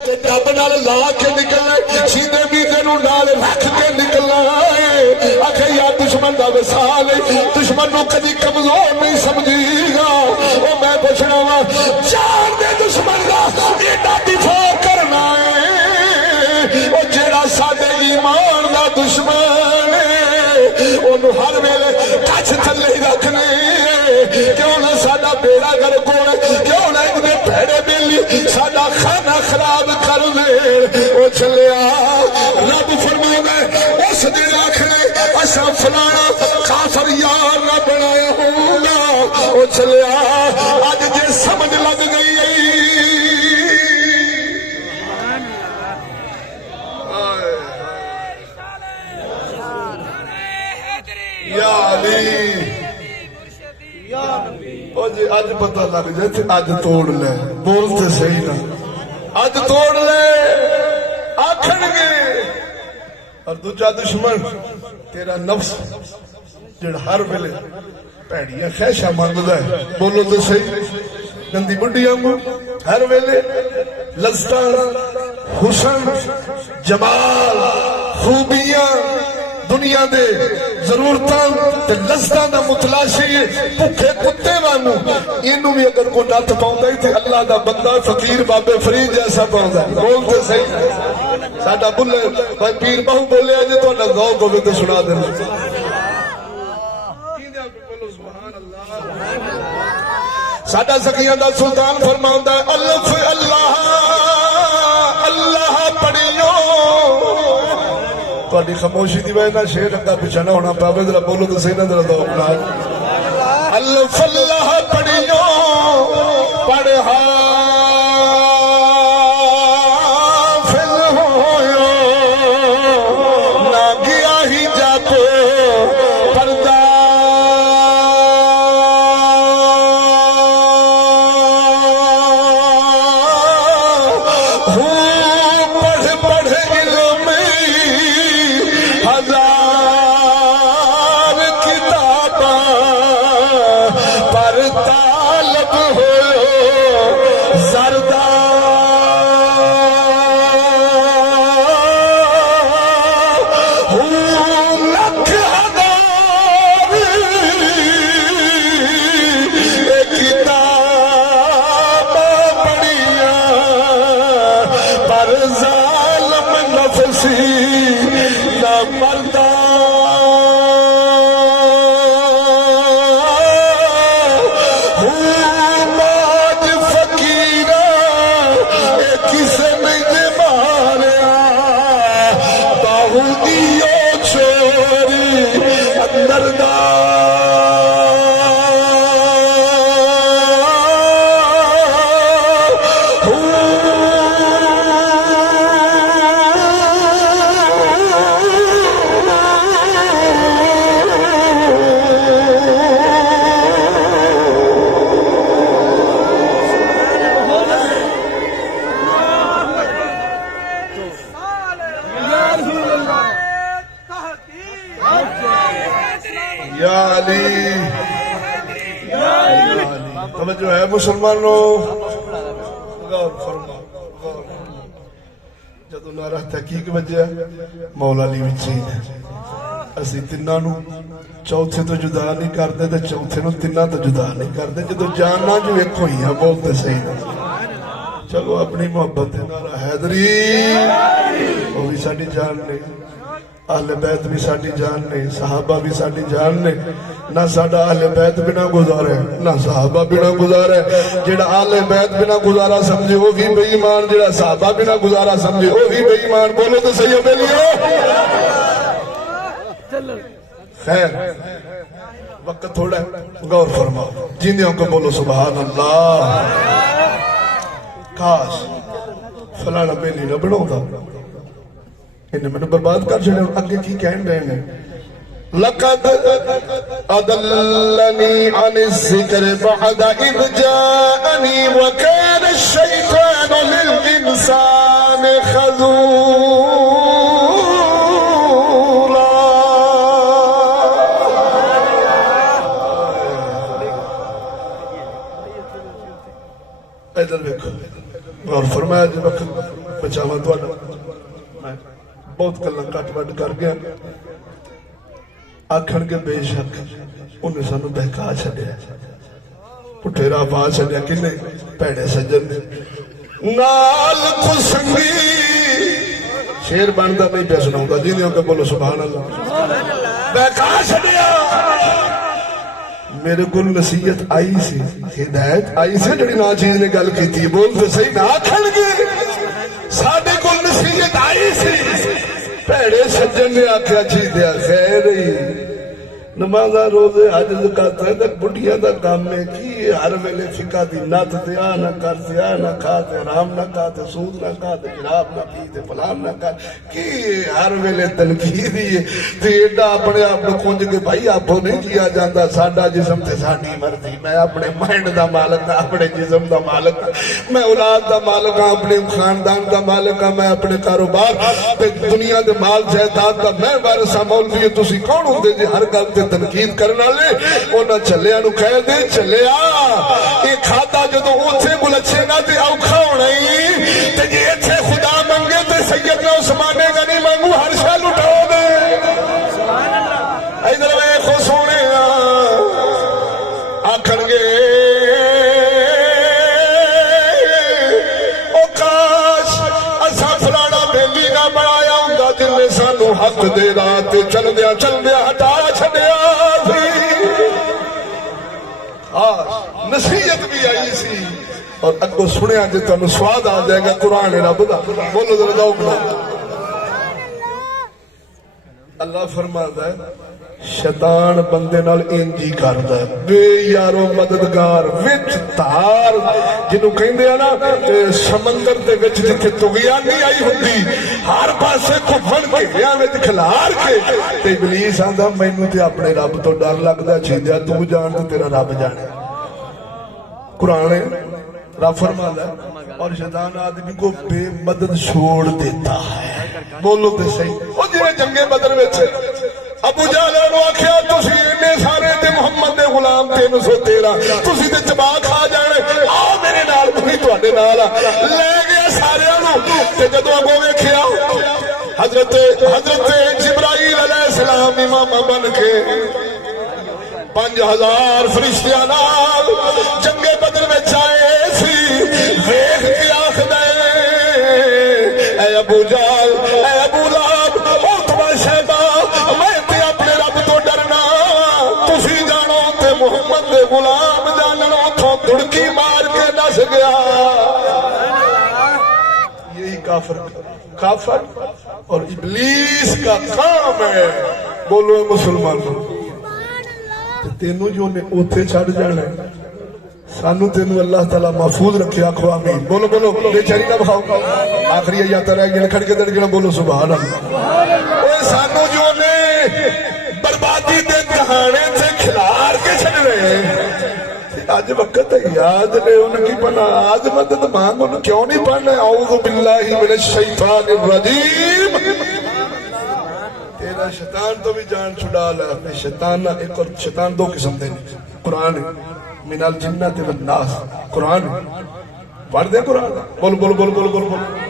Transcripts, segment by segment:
رب نال لا کے نکلنا سیدھے میدے نو نال رکھ کے نکلنا ہے آکھے یا دشمن دا وصال دشمن نو کدی کمزور نہیں سمجھی گا او میں پوچھنا وا جان دے دشمن دا ایڈا دفاع کرنا ہے او جیڑا ساڈے ایمان دا دشمن ہے اونوں ہر ویلے کچھ تھلے رکھنے کیوں نہ ساڈا بیڑا گرک ہونا کیوں نہ ایک دے بھڑے بیلی ساڈا کھانا خراب کر دے او چلیا رب فرمانا اس دن آخر اسا فلانا کافر یار نہ بنایا ہوگا او چلیا اج جے سمجھ لگ گئی یا علی اج پتہ لگ جائے تھے اج توڑ لے بولتے صحیح نہ اج توڑ لے آکھن گے اور دوجا دشمن تیرا نفس جڑا ہر ویلے پیڑیاں خیشہ مانگدا ہے بولو تو صحیح گندی بڈیاں ہر ویلے لذتاں حسن جمال خوبیاں دنیا دے ضرورتاں تے لذتاں دا متلاشی بھوکے کتے وانگوں اینوں بھی اگر کوئی نت پاوندا ہے تے اللہ دا بندہ فقیر بابے فرید جیسا پاوندا ہے بولتے صحیح ساڈا بلے بھائی پیر بہو بولیا جے تہاڈا ذوق ہوے تے سنا دینا ساڈا سکیاں دا سلطان فرماوندا ہے الف اللہ اللہ پڑھیو تہاڈی خاموشی دی وجہ نال شیر اگا پیچھے نہ ہونا پاوے ذرا بولو تو صحیح نہ ذرا ذوق نال الف اللہ پڑھیو پڑھا توجہ ہے مسلمانوں غور فرما جدو نعرہ تحقیق بجیا مولا علی وچی اسی تنہاں نو چوتھے تو جدا نہیں کردے تے چوتھے نو تنہاں تو جدا نہیں کردے جدو جاننا جو ایک ہوئی ہے بولتے صحیح نہ چلو اپنی محبت نعرہ حیدری وہ بھی ساڈی جان نے اہل بیت بھی ساڈی جان نے صحابہ بھی ساڈی جان نے نہ ساڈا اہل بیت بنا گزارے نہ صحابہ بنا گزارے جڑا اہل بیت بنا گزارا سمجھے وہ بھی بے ایمان جڑا صحابہ بنا گزارا سمجھے وہ بھی بے ایمان بولو تو صحیح ہو لیو خیر وقت تھوڑا ہے غور فرماؤ جیندیوں کو بولو سبحان اللہ کاش فلانا بیلی نہ بناؤں تھا انہیں میں نے برباد کر چھڑے اگے کی کہن رہے ہیں لقد اضلنی عن الذکر بعد اذ جاءنی وکان الشیطان للانسان خذولا ادھر دیکھو اور فرمایا جب بچاواں تہاڈا میں بہت گلاں کٹ وڈ کر گیا آکھن کے بے شک انہیں سانو بہکا چھڈیا پٹھے راہ پا چھڈیا کنے پیڑے سجن نے نال خسنگی شیر بندا نہیں پیا سناؤں جی کہ بولو سبحان اللہ بہکا چھڈیا میرے کو نصیحت آئی سی ہدایت آئی سی جڑی نا چیز نے گل کی بول تو صحیح نہ آکھن گے ساڈے کو نصیحت آئی سی پیڑے سجن نے آکھیا چیز دیا خیر ہی نمازاں روزے حج زکات ہے بڑھیا دا کام ہے کی ہر ویلے فقہ دی نت تے آ نہ کر تے آ نہ کھا تے حرام نہ کھا تے سود نہ کھا تے شراب نہ پی تے فلان نہ کر کی ہر ویلے تنقید ہی ہے تے ایڈا اپنے آپ کو کنج کے بھائی آپو نہیں کیا جاتا ساڈا جسم تے ساڈی مرضی میں اپنے مائنڈ دا مالک ہاں اپنے جسم دا مالک ہاں میں اولاد دا مالک ہاں اپنے خاندان دا مالک ہاں میں اپنے کاروبار تے دنیا دے مال جائیداد دا میں وارث ہاں مولوی تسی کون ہوندے جی ہر گل تے تنقید کرنا لے انہاں چلیا نو کہہ دے چلیا یہ کھاتا جدو اوتھے بلچے گا تے اوکھا ہونا ہی تے جی ایتھے خدا منگے تے سیدنا عثمان غنی مانگو ہر شے لٹاؤ دے ادھر ویکھو سونے آکھن گے او کاش اساں فلانا بیلی نہ بنایا ہوندا جن نے سانو حق دے راہ تے چلدیا ہٹا چھڈیا نصیحت بھی آئی سی اور اگو سنیا جی تمہیں سواد آ جائے گا قرآن رب دا بولو ذرا ذوق نال اللہ فرماتا ہے شیطان بندے نال انجی کردا ہے بے یارو مددگار وچ تار جنوں کہندے ہیں نا سمندر دے وچ جتھے طغیانی آئی ہوندی ہر پاسے کھفن کے گیا وچ کھلار کے تے ابلیس آندا مینوں تے اپنے رب تو ڈر لگدا چھیندیا تو جان تے تیرا رب جانے قرآن رب فرماتا ہے اور شیطان آدمی کو بے مدد چھوڑ دیتا ہے بولو تے صحیح او جویں جنگے بدر وچ ابو جہل نو آکھیا تسی اتنے سارے تے محمد دے غلام 313 تسی تے چبا کھا جانے آؤ میرے نال کوئی تواڈے نال لے گیا سارے نو تے جدوں اگوں ویکھیا حضرت جبرائیل علیہ السلام امام بن کے 5000 فرشتیاں نال جنگے بدر وچ آئے سی ویکھ کے آکھدے اے ابو جہل اے ابو لہب عتبہ شیبہ میں تے اپنے رب تو ڈرنا تسی جانو تے محمد دے غلام جانن اوتھوں دڑکی مار کے نس گیا یہی کافر اور ابلیس کا کام ہے بولو مسلمانوں تینوں جو نے اوتھے چھڑ جانا ہے سانو تینوں اللہ تعالیٰ محفوظ رکھے آخو آمین بولو بے چاری نہ بخاؤ آخری آیات رہ گئے کھڑ کے دڑ گئے بولو سبحان اللہ اوے سانو جو نے بربادی دے دہانے سے کھلار کے چھڑ رہے ہیں آج وقت ہے یاد لے ان کی پناہ آج مدد مانگ ان کیوں نہیں پڑھنا اعوذ باللہ من الشیطان الرجیم تیرا شیطان تو بھی جان چھڑا لے شیطان ایک اور شیطان دو قسم دے قرآن من الجنت والناس قرآن پڑھ دے قرآن بول بول بول بول بول بول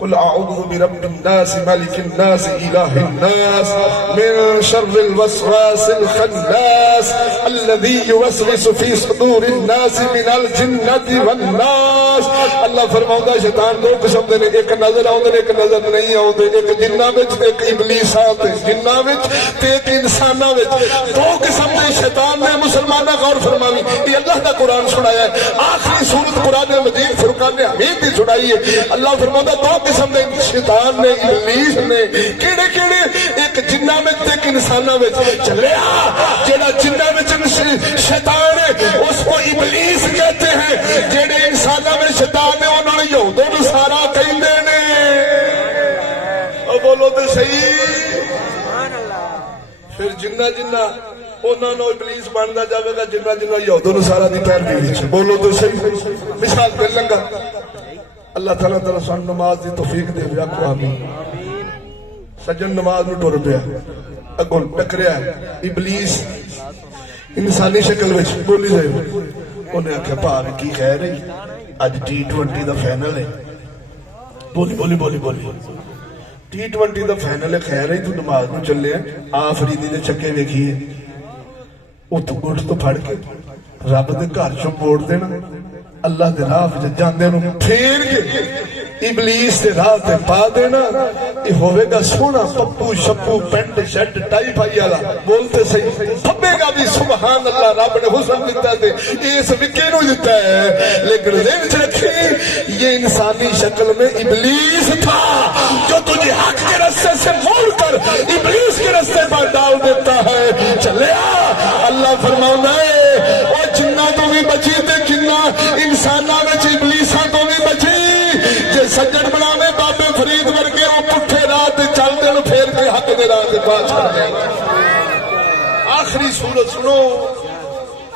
قل اعوذ برب الناس ملک الناس الہ الناس من شر الوسواس الخناس الذي يوسوس في صدور الناس من الجنت والناس اللہ فرماؤں شیطان دو قسم دے ایک نظر آؤں ایک نظر نہیں آؤں ایک جنہ وچ ایک ابلیس آتے جنہ وچ تے ایک انسانہ وچ دو قسم دے شیطان نے مسلمانہ غور فرماوی یہ اللہ دا قرآن سنایا ہے آخری سورت قرآن مجید فرقان حمید دی سنائی ہے اللہ فرماؤں دو قسم دے شیطان نے ابلیس نے کیڑے کیڑے ایک جنہ وچ تے ایک انسانہ وچ چلیا جڑا جنہ وچ شیطان ہے اس کو ابلیس کہتے ہیں جڑے انسانہ میں شیطان ہے انہوں نے یہودوں نے سارا کہندے نے او بولو تے صحیح پھر جنہ انہوں نے ابلیس بنتا جائے گا جنہ یہودوں نے سارا دی پیر دی بولو تے صحیح مثال دے لنگا اللہ تعالیٰ سان نماز دی توفیق دے بیا کو آمین سجن نماز میں ٹر پیا اگوں ٹکریا ابلیس انسانی شکل وچ بولی جائے انہیں آکھیا پاک کی خیر ہے اج T20 دا فائنل ہے بولی بولی بولی بولی T20 دا فائنل ہے خیر ہے تو نماز نو چلے ہیں آفریدی دے چکے ویکھیے اتو گھٹ تو پھڑ کے رب دے گھر چوں موڑ دینا اللہ دے راہ وچ جاندے نو پھیر کے ابلیس دے راہ تے پا دینا یہ ہوئے گا سونا پپو شپو پینٹ شرٹ ٹائی پائی والا بولتے صحیح پھبے گا بھی سبحان اللہ رب نے حسن دیتا ہے اس وکے نو دیتا ہے لیکن ذہن وچ رکھیں یہ انسانی شکل میں ابلیس تھا جو تجھے حق کے راستے سے موڑ کر ابلیس کے راستے پر ڈال دیتا ہے چلے اللہ فرماؤں ہے اور جنہ تو بھی بچی تے جنہ انسانہ میں ابلیساں تو بھی بچی جے سجن بناوے بابے فرید ورگے وہ پٹھے رات چل دن پھیر کے حق دے رات پاس چھڑ جائے آخری سورت سنو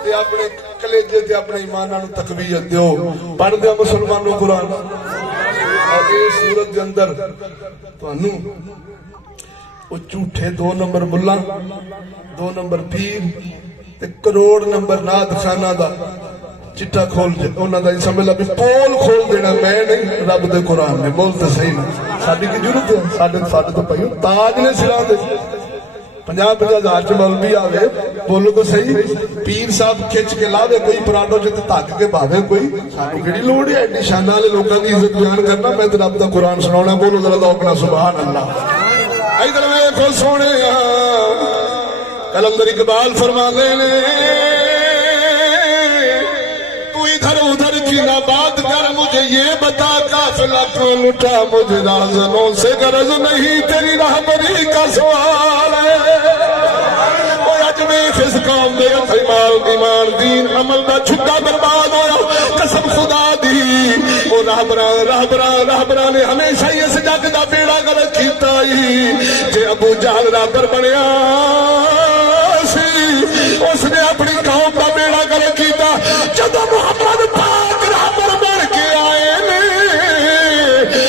تے اپنے کلیجے تے اپنے ایماناں نو تقویت دیو پڑھ دیا مسلمانوں قرآن اور یہ سورت دے اندر تو انو وہ جھوٹے 2 نمبر ملا 2 نمبر پیر تے کروڑ نمبر ناد خانہ دا چٹا کھول دے انہاں دا انسان ملا بھی پول کھول دینا میں نہیں رب دے قرآن نے بولتے صحیح نہیں ساڑھی کی ضرورت ہے ساڑھے تو پہیو تاج نے سلا دے 50-50 ہزار چ مولوی آوے بولو تو صحیح پیر صاحب کھچ کے لا دے کوئی پراڈو چ تک کے باوے کوئی سانو کیڑی لوڑ ہے ایڈی شان والے لوکاں دی عزت بیان کرنا میں تے رب دا قرآن سناونا بولو ذرا ذوق نال سبحان اللہ ادھر ویکھو سونے کلندر اقبال فرماندے نے ادھر ادھر کی نہ بات کر مجھے یہ بتا قافلہ کیوں لٹا مجھے رازنوں سے غرض نہیں تیری رہبری کا سوال ہے وہ اجمیخ اس قوم دے ایمان دین عمل دا چھٹا برباد ہویا قسم خدا دی وہ رہبران نے ہمیشہ اس جگ دا بیڑا غلط کیتا ہی جے ابو جہل رہبر بنیا اس نے اپنی قوم کا بیڑا غلط کیتا جدو محمد پاک رہبر بن کے آئے نے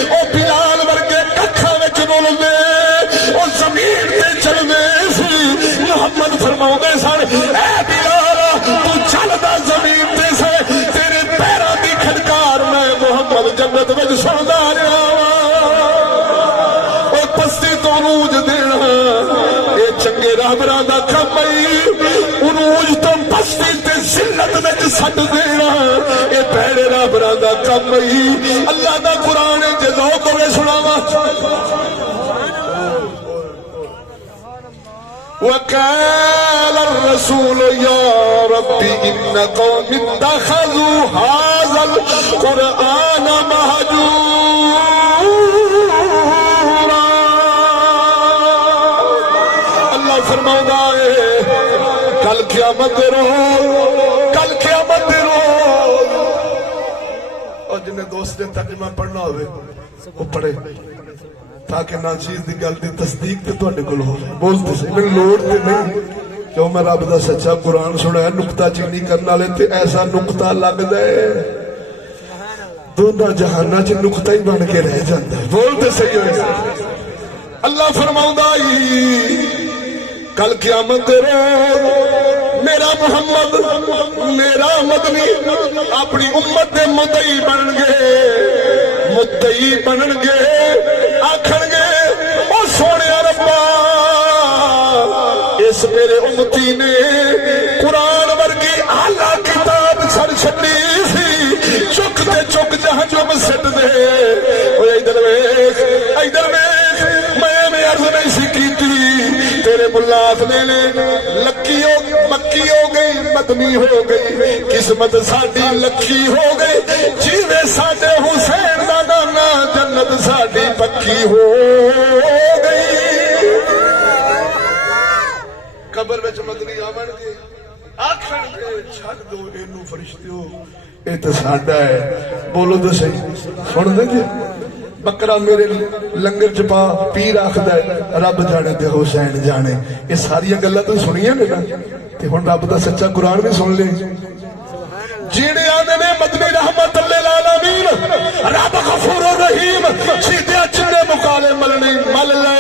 او بلال ورگے ککھاں وچ رول دے او زمین تے چل دے سی محمد فرماؤندے سن اے بلال تو چلدا زمین تے سے تیرے پیراں دی کھڑکار میں محمد جنت وچ سندا رہیا او پستی تو روج دینا اے چنگے رہبراں دا کم عروج تو پستی تے ذلت وچ سٹ دینا اے بھڑے رہبراں دا کم ہی اللہ دا قرآن جے ذوق ہوے سناواں وقال الرسول يا ربي إن قوم اتخذوا هذا القرآن مهجورا اللہ فرماؤں کل قیامت دے روز اور جنہیں دوست نے ترجمہ پڑھنا ہوئے وہ پڑھے تاکہ ناچیز دی گل دی تصدیق تے تواڈے کول ہو بولتے سے میں لوڑ تے نہیں کیوں میں رب دا سچا قرآن سنا ہے نقطہ چینی کرنے والے تے ایسا نقطہ لگدا ہے دونوں جہاناں چ نقطہ ہی بن کے رہ جاندا ہے بولتے صحیح ہوئے اللہ فرماؤندا کل قیامت دے روز میرا محمد میرا مدنی اپنی امت دے مدعی بنن گے آکھن گے او سونے ربا اس میرے امتی نے قرآن ورگی اعلیٰ کتاب سر چھڈی سی چک تے چک جہاں جو سٹ دے ادھر ویکھ میں عرض نہیں سی کیتی تیرے ملاف نے لکی مکی ہو گئی مدنی ہو گئی قسمت ساڈی لکی ہو گئی جیویں ساڈے حسین دا نانا جنت ساڈی پکی ہو گئی قبر وچ مدنی آون گے آکھن گے چھڈ دو اینو فرشتیو اے تے ساڈا ہے بولو تے صحیح سن دے جی بکرا میرے لنگر چپا پیر آخدا ہے رب جانے تے حسین جانے یہ ساری گلاں تو سنیاں نے نا تے ہن رب دا سچا قرآن بھی سن لے جیڑے آدھے نے مدنی رحمت للعالمین رب غفور و رحیم سیدھے چنے مقالے ملنے مل لے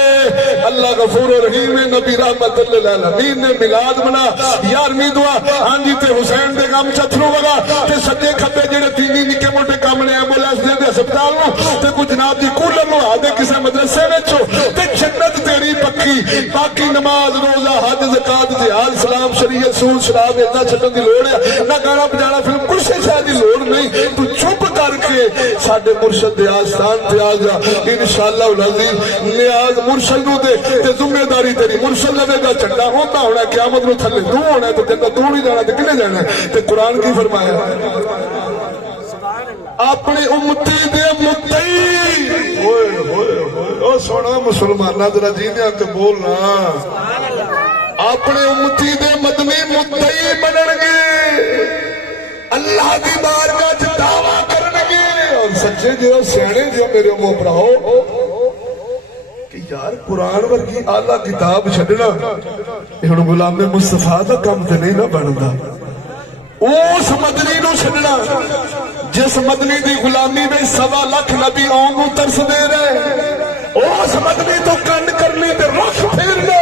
اللہ غفور و رحیم نبی رحمت للعالمین نے میلاد منا 11ویں دعا ہاں جی تے حسین دے غم چتھرو وگا تے سجے کھبے جڑے تینی نکے موٹے کام نے ایمبولینس دے ہسپتال تے کوئی جناب دی کولر لوا دے کسے مدرسے وچ تے جنت تیری پکی باقی نماز روزہ حج زکات جہاد سلام شریعت اصول شراب ادا چھڈن دی لوڑ ہے نہ گانا بجانا فلم کچھ شے دی لوڑ نہیں تو چپ کر کے ساڈے مرشد دے آستان تے آ جا انشاءاللہ العزیز نیاز مرشد نو دے تے ذمہ داری تیری مرشد لے دا جھنڈا ہوتا ہونا قیامت نو تھلے تو ہونا تے جنت تو نہیں جانا تے کنے جانا تے قرآن کی فرمایا اپنی امتی دے متئی ہوئے ہوئے او سونا مسلمانہ ذرا جینے کے بولنا اپنے امتی دے مدنی متئی بنن گے اللہ دی بارگاہ وچ دعویٰ کرن گے اور سچے جو سیانے جو میرے منہ بھراؤ کہ یار قرآن ورگی اعلیٰ کتاب چھڈنا یہ ہن غلام مصطفیٰ دا کم تے نہیں نہ بندا اس مدنی نو چھڈنا جس مدنی دی غلامی میں 1.25 لاکھ نبی آن نو ترس دے رہے اس مدنی تو کنڈ کرنی تے رخ پھیرنا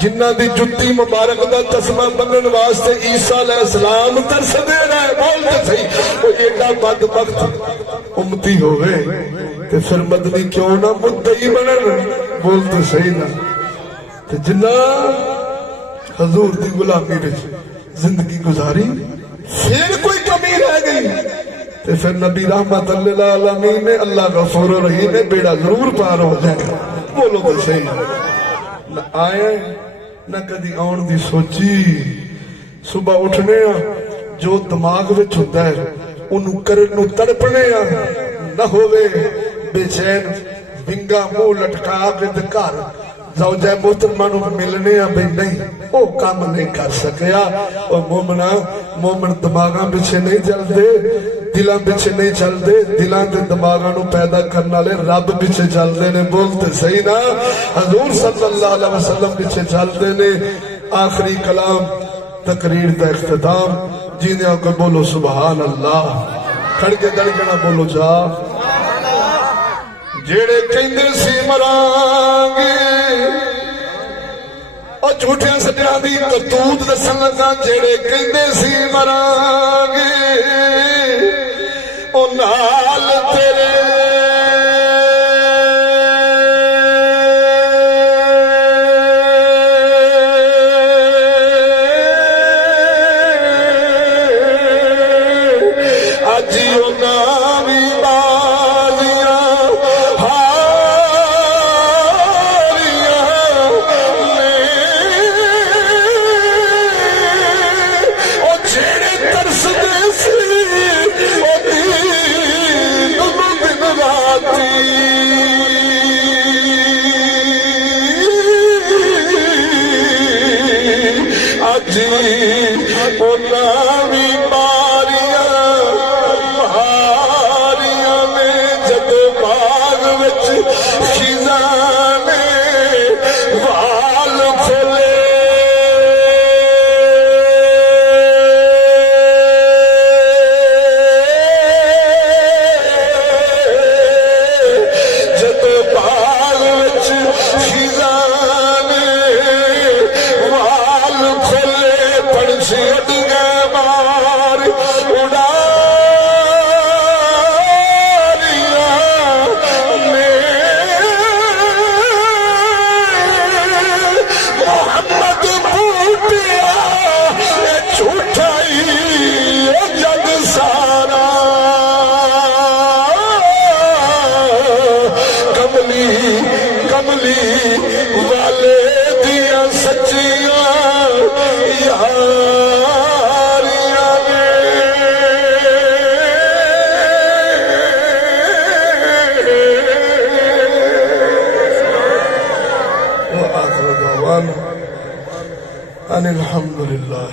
جنہ دی جتی مبارک دا تسمہ بنن واسطے عیسیٰ علیہ السلام ترس دے رہے بولتے صحیح وہ ایڈا بدبخت امتی ہوئے تے پھر مدنی کیوں نہ مدعی بنن بولتے صحیح نہ تے جنہ حضور دی غلامی وچ زندگی گزاری پھر کوئی کمی رہ گئی تے پھر نبی رحمت للعالمین نے اللہ غفور و رحیم نے بیڑا ضرور پار ہو جائے بولو تو صحیح نہ آئے نہ کدی آن دی سوچی صبح اٹھنے جو دماغ وچ ہوتا ہے انہوں کرنو تڑپنے نہ ہوئے بے چین بنگا منہ لٹکا کے دکار زوجہ محترمہ نو ملنے بھئی نہیں وہ کام نہیں کر سکیا اور مومن دماغاں بچھے نہیں چل دے دلاں بچھے نہیں چل دے دلاں دے دماغاں نو پیدا کرنا لے رب بچھے چل دے نے بولتے صحیح نا حضور صلی اللہ علیہ وسلم بچھے چل دے نے آخری کلام تقریر دا اختتام جینے کو بولو سبحان اللہ کھڑ کے دڑکنا بولو جا جیڑے کہندے سی مرانگے اور جھوٹیاں سجیاں دی کرتوت دسن لگا جیڑے کہندے سی مرانگے او نال تیرے اجی او نامی الحمدللہ